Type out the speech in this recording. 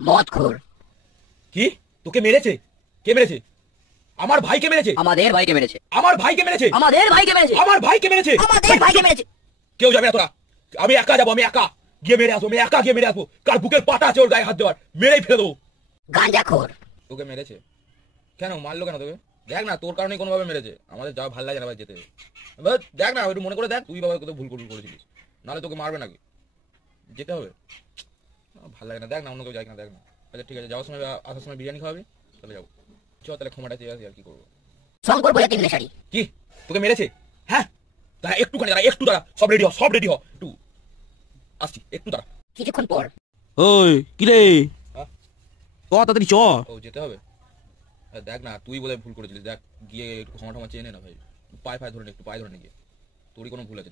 মদখোর। কি তোকে মেরেছে? কে মেরেছে? আমার ভাইকে মেরেছে। আমাদের ভাইকে মেরেছে। আমার ভাইকে মেরেছে। আমাদের ভাইকে মেরেছে। আমার ভাইকে মেরেছে। আমাদের ভাইকে মেরেছে। কেউ যাবে না তোরা, আমি একা যাবো, আমি একা গিয়ে মেরে আসবো, আমি একা গিয়ে মেরে আসবো। কার বুকের পাটা আছে ওর গায়ে হাত দেওয়ার, মেরেই ফেলে দেবো। গাঁজাখোর। তোকে মেরেছে কেন? মারলো কেন তোকে? দেখ না, তোর কারণে কোনোভাবে মেরেছে। আমাদের যাওয়া ভালো লাগে না ভাই যেতে। দেখ না, একটু মনে করে দেখ, তুই বাবা কোথাও ভুল করেছিলিস, নাহলে তোকে মারবে নাকি? যেতে হবে, ভালো লাগে না। দেখ না, অন্য কেউ যাই না, দেখ না। আচ্ছা ঠিক আছে, যাওয়ার সময় আসার সময় বিরিয়ানি খাওয়াবি, তাহলে যাবো। চ তাহলে ক্ষমাটা চেয়ে আসি, আর কি করবো। শঙ্কর বলে তিন নেশারি। কি তোকে মেরেছে? হ্যাঁ দাঁড়া, একটুখানি দাঁড়া, একটু দাঁড়া, সব রেডি হ, সব রেডি হ, একটু আসছি, একটু দাঁড়া। কিছুক্ষণ পর। ওই কি রে, হ্যাঁ চ তাড়াতাড়ি চ। ও যেতে হবে। দেখ না, তুই বোধহয় ভুল করেছিলিস, দেখ গিয়ে একটু ক্ষমা টমা চেয়ে নে না ভাই। পায়ে ধরে নে, একটু পায়ে ধরে নে গিয়ে, তোরই কোনো ভুল আছে।